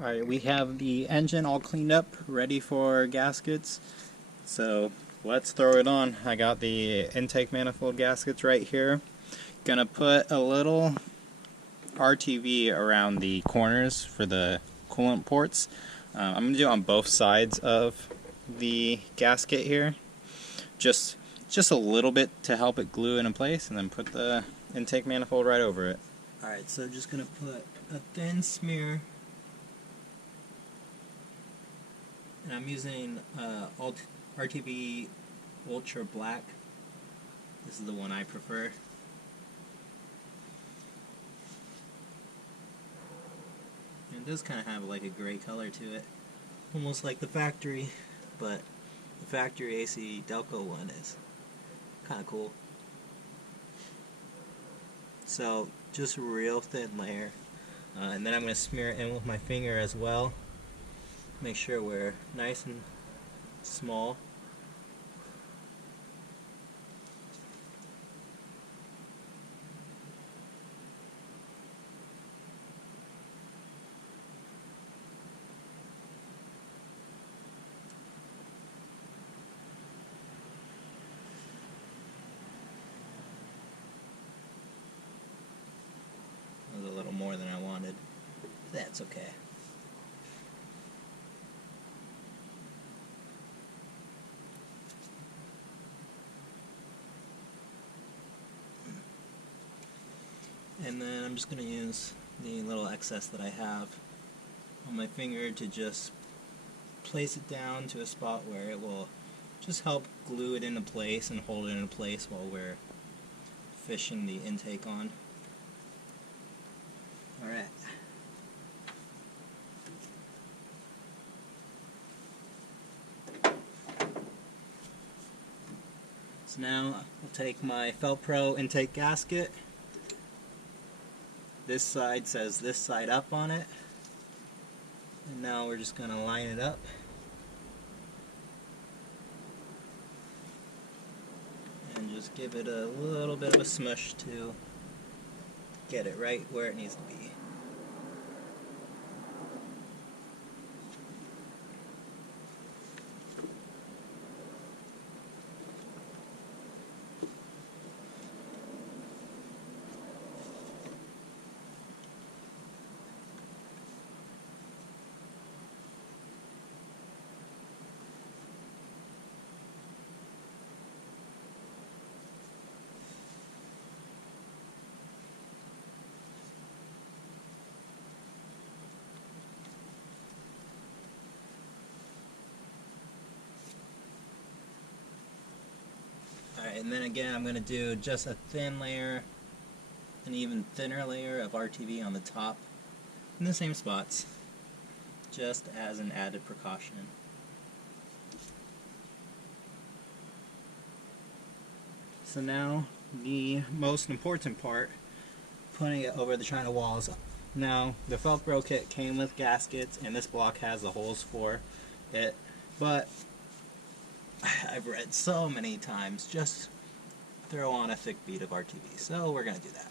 Alright, we have the engine all cleaned up, ready for gaskets. So let's throw it on. I got the intake manifold gaskets right here. Gonna put a little RTV around the corners for the coolant ports. I'm gonna do it on both sides of the gasket here. Just a little bit to help it glue in place, and then put the intake manifold right over it. Alright, so just gonna put a thin smear. And I'm using RTV Ultra Black. This is the one I prefer. And it does kind of have like a gray color to it. Almost like the factory, but the factory AC Delco one is kind of cool. So just a real thin layer. And then I'm going to smear it in with my finger as well. Make sure we're nice and small. That was a little more than I wanted. That's okay. And then I'm just going to use the little excess that I have on my finger to just place it down to a spot where it will just help glue it into place and hold it in place while we're fishing the intake on. Alright. So now I'll take my Felpro intake gasket. This side says this side up on it. And now we're just going to line it up. And just give it a little bit of a smush to get it right where it needs to be. Alright, and then again I'm going to do just a thin layer, an even thinner layer of RTV on the top in the same spots, just as an added precaution. So now the most important part, putting it over the China walls. Now the Felpro kit came with gaskets and this block has the holes for it, but I've read so many times, just throw on a thick bead of RTV, so we're going to do that.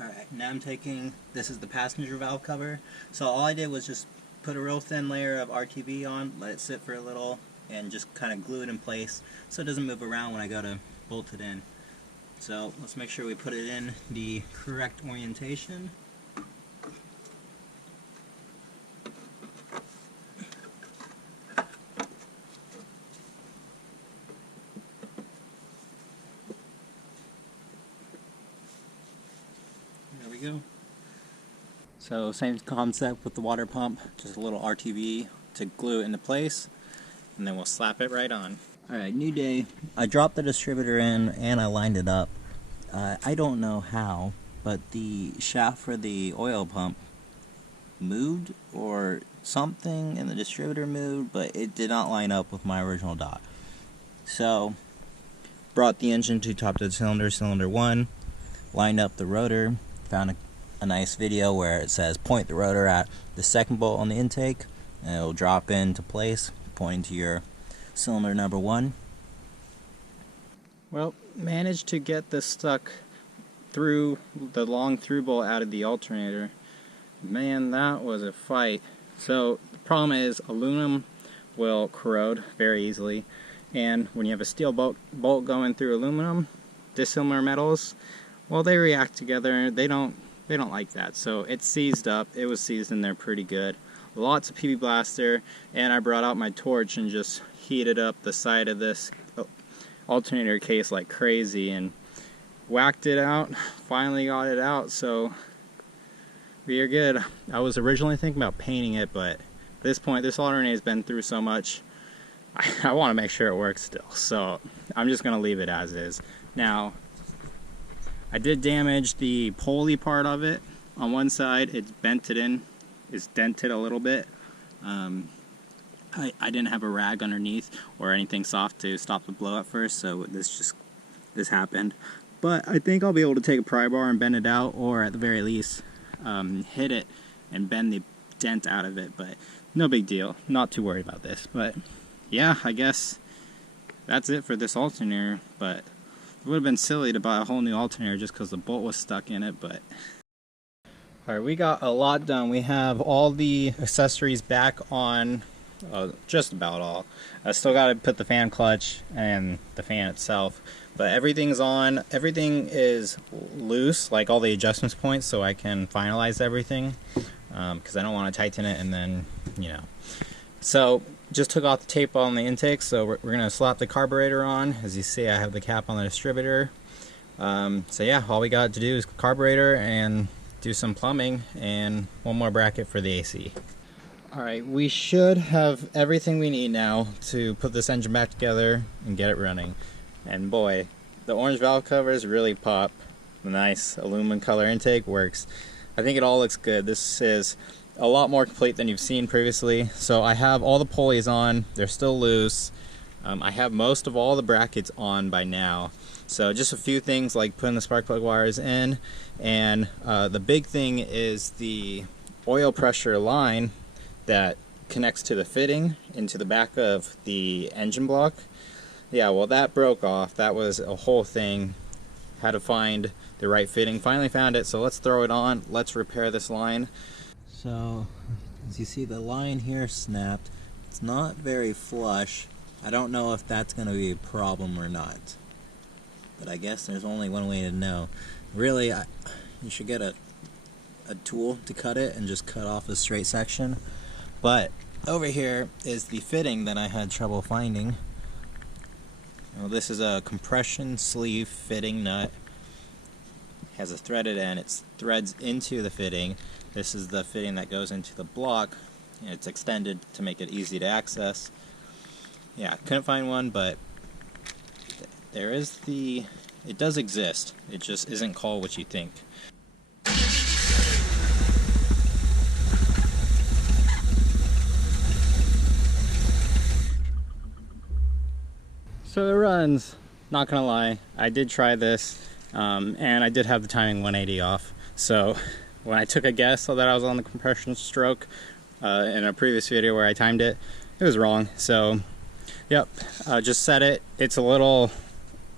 Alright, now I'm taking, this is the passenger valve cover, so all I did was just put a real thin layer of RTV on, let it sit for a little, and just kind of glue it in place so it doesn't move around when I go to bolt it in. So let's make sure we put it in the correct orientation. go. So same concept with the water pump, just a little RTV to glue it into place, and then we'll slap it right on. Alright, new day. I dropped the distributor in and I lined it up. I don't know how, but the shaft for the oil pump moved or something and the distributor moved, but it did not line up with my original dot. So, brought the engine to top of the cylinder, cylinder 1, lined up the rotor, found a nice video where it says point the rotor at the second bolt on the intake, and it'll drop into place, pointing to your cylinder number 1. Well, managed to get this stuck through the long through bolt out of the alternator. Man, that was a fight. So the problem is aluminum will corrode very easily, and when you have a steel bolt going through aluminum, dissimilar metals, well, they react together. They don't like that. So it's seized up. It was seized in there pretty good. Lots of PB blaster, and I brought out my torch and just heated up the side of this alternator case like crazy and whacked it out. Finally got it out, so we are good. I was originally thinking about painting it, but at this point, this alternator has been through so much, I want to make sure it works still. So I'm just going to leave it as is. Now, I did damage the pulley part of it. On one side, it's dented a little bit. I didn't have a rag underneath or anything soft to stop the blow at first, so this happened. But I think I'll be able to take a pry bar and bend it out, or at the very least, hit it and bend the dent out of it, but no big deal. Not too worried about this. But yeah, I guess that's it for this alternator. But it would have been silly to buy a whole new alternator just because the bolt was stuck in it. But alright, we got a lot done. We have all the accessories back on, just about all. I still got to put the fan clutch and the fan itself, but everything's on. Everything is loose, like all the adjustments points, so I can finalize everything, because I don't want to tighten it and then, you know. So just took off the tape on the intake, so we're going to slap the carburetor on. As you see, I have the cap on the distributor. So yeah, all we got to do is carburetor and do some plumbing and one more bracket for the AC. Alright, we should have everything we need now to put this engine back together and get it running. And boy, the orange valve covers really pop. The nice aluminum color intake works. I think it all looks good. This is a lot more complete than you've seen previously. So I have all the pulleys on. They're still loose. I have most of all the brackets on by now. So just a few things like putting the spark plug wires in. And the big thing is the oil pressure line that connects to the fitting into the back of the engine block. Yeah, well, that broke off. That was a whole thing. Had to find the right fitting. Finally found it, so let's throw it on. Let's repair this line. So, as you see, the line here snapped. It's not very flush. I don't know if that's going to be a problem or not, but I guess there's only one way to know. Really, you should get a tool to cut it and just cut off a straight section. But over here is the fitting that I had trouble finding. Well, this is a compression sleeve fitting nut. It has a threaded end. It threads into the fitting. This is the fitting that goes into the block, and it's extended to make it easy to access. Yeah, couldn't find one, but there is it does exist. It just isn't called what you think. So it runs, not gonna lie, I did try this, and I did have the timing 180 off. So when I took a guess so that I was on the compression stroke in a previous video where I timed it, it was wrong. So yep, just set it. It's a little,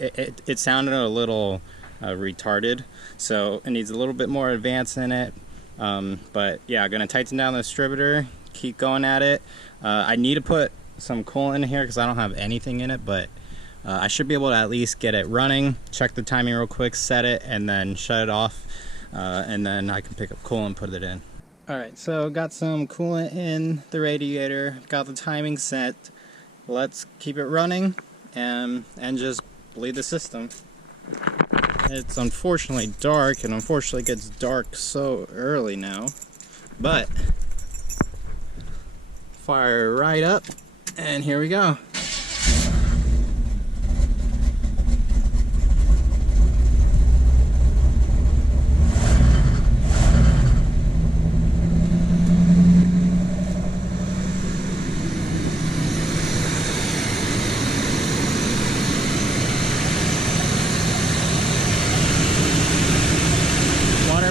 it sounded a little retarded, so it needs a little bit more advance in it. But yeah, gonna tighten down the distributor, keep going at it. I need to put some coolant in here because I don't have anything in it, but I should be able to at least get it running, check the timing real quick, set it, and then shut it off, and then I can pick up coolant and put it in. Alright, so got some coolant in the radiator, got the timing set. Let's keep it running and just bleed the system. It's unfortunately dark, and unfortunately gets dark so early now. But fire right up, and here we go.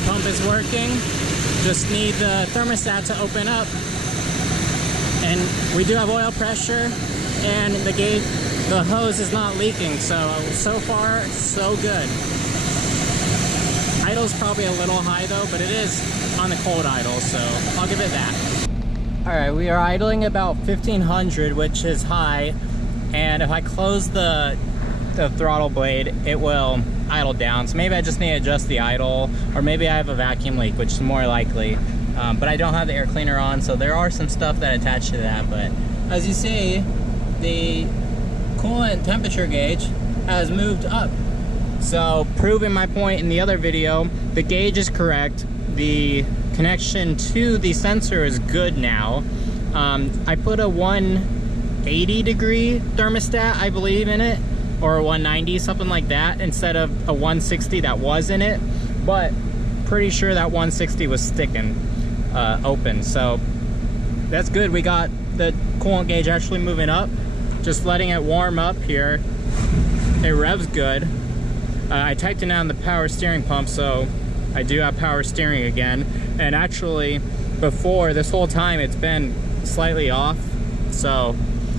Pump is working. Just need the thermostat to open up, and we do have oil pressure, and the hose is not leaking, so far so good. Idle's probably a little high though, but it is on the cold idle, so I'll give it that. Alright, we are idling about 1500, which is high, and if I close the throttle blade, it will idle down. So maybe I just need to adjust the idle, or maybe I have a vacuum leak, which is more likely. But I don't have the air cleaner on, so there are some stuff that attached to that. But as you see, the coolant temperature gauge has moved up. So proving my point in the other video, the gauge is correct. The connection to the sensor is good now. I put a 180 degree thermostat, I believe, in it, or a 190, something like that, instead of a 160 that was in it. But pretty sure that 160 was sticking open, so that's good. We got the coolant gauge actually moving up, just letting it warm up here. It revs good. I tightened down the power steering pump, so I do have power steering again. And actually, before this whole time, it's been slightly off. So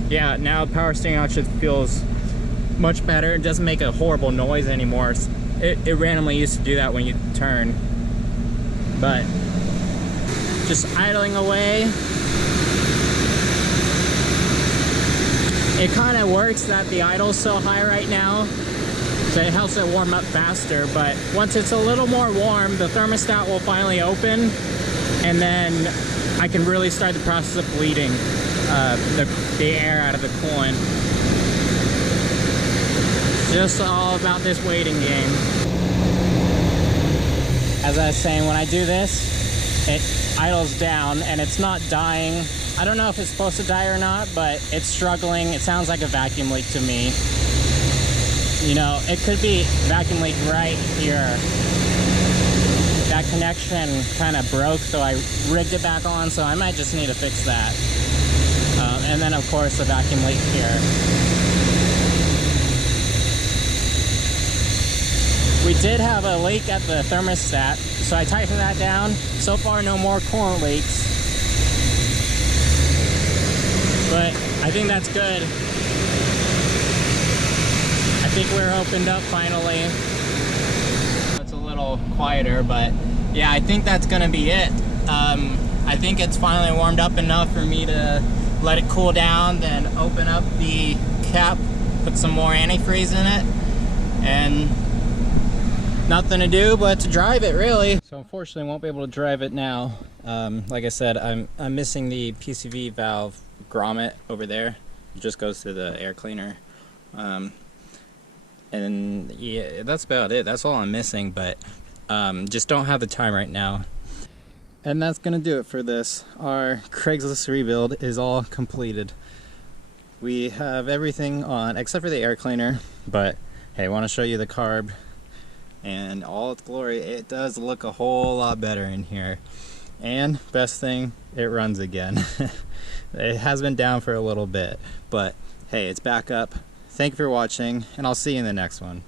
yeah, now the power steering actually feels much better. It doesn't make a horrible noise anymore. It randomly used to do that when you turn. But just idling away. It kind of works that the idle's so high right now, so it helps it warm up faster. But once it's a little more warm, the thermostat will finally open, and then I can really start the process of bleeding the air out of the coolant. Just all about this waiting game. As I was saying, when I do this, it idles down and it's not dying. I don't know if it's supposed to die or not, but it's struggling. It sounds like a vacuum leak to me. You know, it could be vacuum leak right here. That connection kind of broke, so I rigged it back on, so I might just need to fix that. And then of course the vacuum leak here. We did have a leak at the thermostat, so I tightened that down. So far, no more coolant leaks. But I think that's good. I think we're opened up finally. It's a little quieter, but yeah, I think that's gonna be it. I think it's finally warmed up enough for me to let it cool down, then open up the cap, put some more antifreeze in it, and nothing to do but to drive it, really. So unfortunately, I won't be able to drive it now. Like I said, I'm missing the PCV valve grommet over there. It just goes to the air cleaner. And yeah, that's about it. That's all I'm missing, but just don't have the time right now. And that's gonna do it for this. Our Craigslist rebuild is all completed. We have everything on except for the air cleaner, but hey, I want to show you the carb. And all its glory, it does look a whole lot better in here. And best thing, it runs again. It has been down for a little bit, but hey, it's back up. Thank you for watching, and I'll see you in the next one.